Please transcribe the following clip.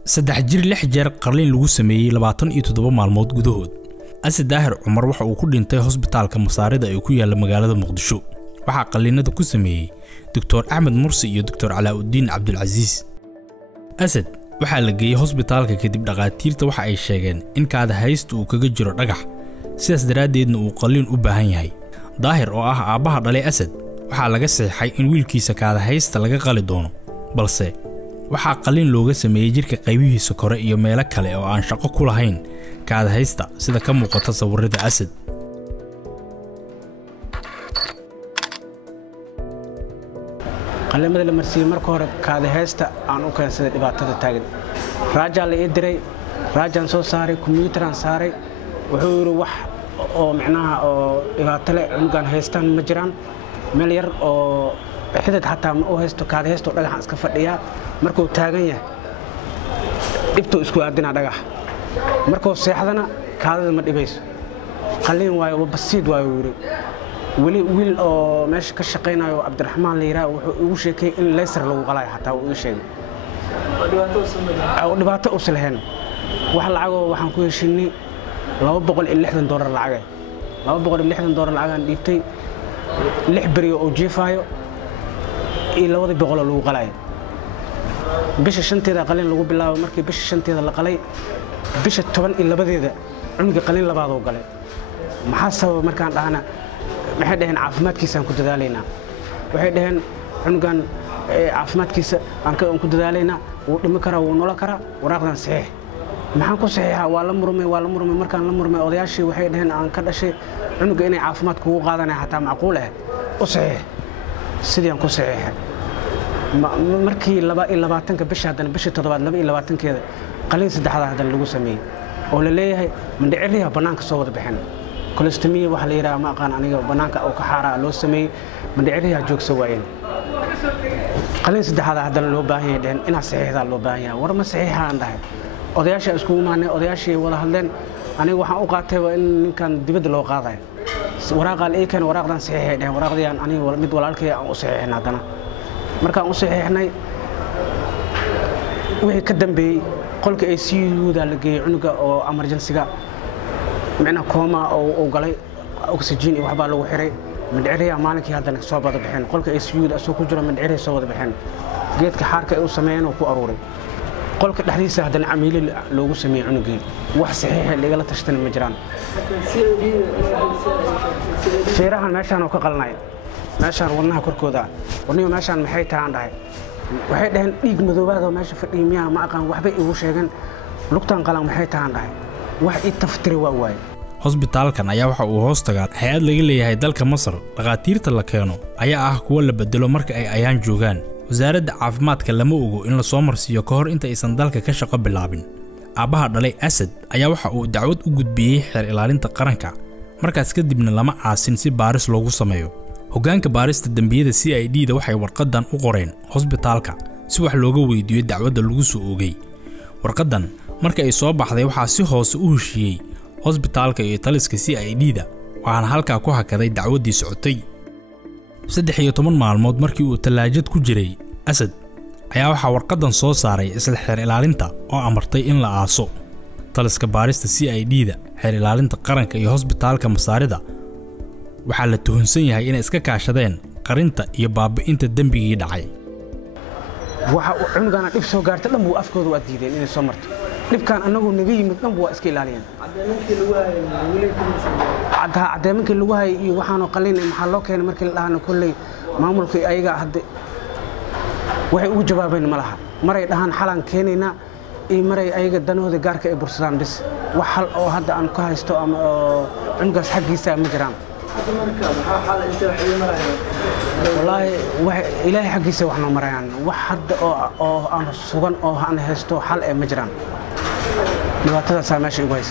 saddex jir lix jeer qarliin lagu sameeyay 27 maalmood gudahood. Asad Daahir Cumar waxa uu ku dhintay hospitaalka Masaarida ee ku yaala magaalada Muqdisho. Waxa qalliinada ku sameeyay Dr. Ahmed Mursi iyo Dr. Alauddin Abdulaziz. Asad waxa la geeyay hospitaalka kadib dhaqaatiirta waxa ay sheegeen in kaada haysta uu kaga jiro dhagax, sidaas daraadeedna uu qalliin u baahan yahay. Daahir oo ah aabaha dhalay Asad waxa laga saxay in wiilkiisa kaada haysta laga qali doono, balse waxa qalliin looga sameeyay jirka qaybihiisa kore iyo meelo kale oo aan shaqo ku lahayn kaada haysta sida ka muuqata sawirada Asad. qalliimada la marsiiyay marka hore kaada haysta aan u keensaday dhibaatada taagan. Raaja la diray, raajaan soo saaray, kombiyuutaraan saaray, wuxuu yiri wax oo macnaha oo dhibaato leh unugan haystaan ma jiraan. meel yar oo xidid hataa ma oo haysto kaada haysto dhagax iska fadhiya markuu taagan yahay dhibto isku aadina dhagax markuu seexdana kaadada ma dhibayso. qalliin waayo basiid waayo yiri. wali wiil oo meesha ka shaqeynayo Cabdiraxmaan Liira wuxuu ugu sheekay in laser lagu qalay hataa uu sheegay dhibaato u salaheen. wax lacag oo waxaan ku heshinay $260 lacag. $260 lacag aan dhiibtay 6 bari oo jiifaayo iyo 200 lagu qalay. bisha 5teeda qalliin lagu bilaabo markii bisha 5teeda la qalay bisha 12deeda cunuga qalliin labaad oo galay. maxaa sabab markaan dhahana maxay dhaheen caafimaadkiisa ku dadaalayna. waxay dhaheen cunugan caafimaadkiisa aan ku dadaalayna uu dhimi kara uu nolol kara waraaqdan saxiix. maxaan ku saxiixa waa la murmay markaan la murmay odayaashii waxay dhaheen aan ka dhashay cunuga inay caafimaad kugu qaadanay hataa macquul ah u saxiix. sidii aan ku saxiixay markii 22 bisha hadan bisha 7 22keeda qalliin saddexda hadan lagu sameeyay oo la leeyahay mandhiciriha banaanka soo wada bixin. colostomy waxa la yiraahdaa ma aqaan aniga banaanka oo ka xaaraa loo sameeyay mandhiciriha joogso waayeen. qalliin saddexda hadan loo baahan yahay ina saxiixda loo baahan yahay war ma saxiixaan dhahay. odayaasha isku imaanay odayaashii wada hadleen aniga waxaan u qaatay in ninkan dibadda loo qaaday. waraaqan ay kan waraaqdan saxiixay dhaheen waraaqdiyan aniga mid walaalkay aan u saxiixnaa hadana markaan u saxiixnay wixii ka dambeeyay qolka ICU-da la geeyay cunuga oo emergency-ga macna kooma oo galay oxygen iyo waxba lagu xiray mandhiciriya maalinkii hadana soo bada bixin qolka ICU-da soo ku jira mandhiciriya soo wada bixin geedka xaarka ay u sameeyeen oo ku aruuray qolka dhaxdiisa hadana camiil loogu sameeyay cunugii wax saxiix ah laga la tashtan ma jiraan. feerahan meeshaan oo ka qalnay meeshaan wadnaha korkooda wadniyo meeshaan maxay tahan dhahay waxay dhaheen dhiig madoobaad oo meesha fadhiimiya ma aqaan waxba igu sheegan lugtan qalan maxay tahan dhahay wax i taftiri waa waay. hospitaalkan ayaa waxa uu hoos tagaa hay'ad laga leeyahay dalka Masar. dhaqaatiirta la keeno ayaa ah kuwa la bedelo marka ay ayaan joogaan. wasaaradda caafimaadka lama ogo in la soo marsiyo ka hor inta aysan dalka ka shaqo bilaabin. aabaha dhalay Asad ayaa waxa uu dacwad u gudbiyay xeer ilaalinta qaranka, markaas kadibna lama aasin si baaris loogu sameeyo. hoggaanka baarista dambiyada CID-da waxay warqadan u qoreen hospitaalka si wax looga weydiiyo dacwadda lagu soo oogay. warqadan marka ay soo baxday waxa si hoose u heshiyay hospitaalka iyo taliska CID-da waxaana halka ku hakaday dacwaddii socotay. 13 maalmood markii uu talaajad ku jiray Asad ayaa waxa warqadan soo saaray isla xeer ilaalinta oo amartay in la aaso. taliska baarista CID-da, xeer ilaalinta qaranka iyo hospitaalka Masaarida waxa la tuhunsan yahay inay iska kaashadeen qarinta iyo baabi'inta dambigii dhacay. waxa uu cunugana dhib soo gaartay dhanbu afkooda waa diideen inay soo marto. dhibkan anagu naga yimid dhanbu waa iska ilaaliyeen. cadeemankii lagu hayay iyo waxaan oo qalliin maxaa loo keenay markii la dhaana kullay maamulka ayaga hadda waxay ugu jawaabeen ma laha. maray dhahan xalan keenayna iyo maray ayaga danooda gaarka ay bursadaan bis wax hal oo hadda aan ka haysto ama cunugaas xaqiisa ma jiraan. والله إلهي حقي سوى إحنا مريان واحد أو أنا سجن أو أنا هستو حلقة مجرم. لو تدا سامش كويس.